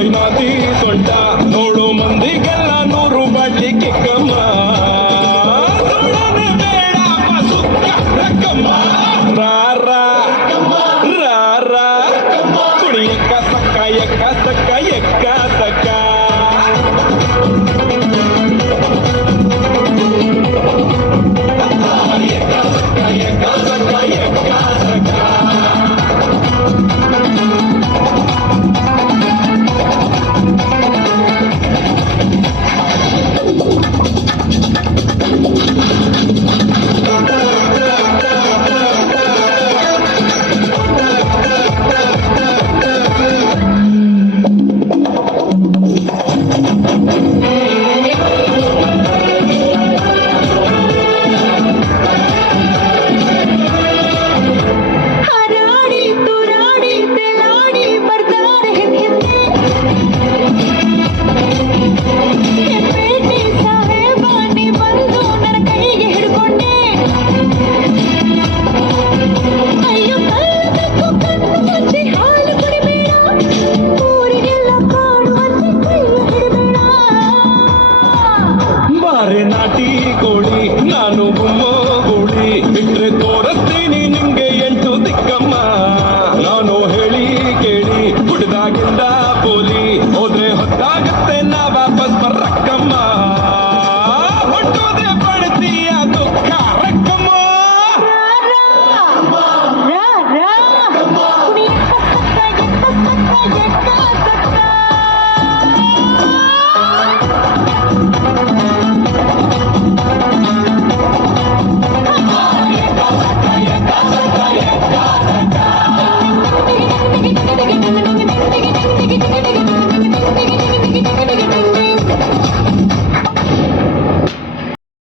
ಐನಾದಿ ಸೊಂಟ ನೋಡು ಮಂದಿಗೆಲ್ಲ 100 ಬಾಟ್ಲಿ ಕಿಕ್ಕಮ್ಮ ಸುಳ್ಳನೆ ಬೇಡ ಸುಕ್ಕ ರಕ್ಕಮ್ಮ ರಾರ ರಾರ ಕುಡಿ ಎಕ್ಕ ಸಕ್ಕ ಎಕ್ಕ ಸಕ್ಕ ಎಕ್ಕ ಸಕ್ಕ ನಾಟಿ ಕೋಳಿ ನಾನು ಗುಮ್ಮ ಗೋಳಿ ಬಿಟ್ರೆ ತೋರಿಸ್ತೀನಿ ನಿಂಗೆ 8 ದಿಕ್ಕಮ್ಮ ನಾನು ಹೇಳಿ ಕೇಳಿ ಕುಡ್ದಾಗಿಂದ ಪೋಲಿ ಹೋದ್ರೆ ಹೊತ್ತಾಗತ್ತೆ ನಾ ವಾಪಸ್ ಬರ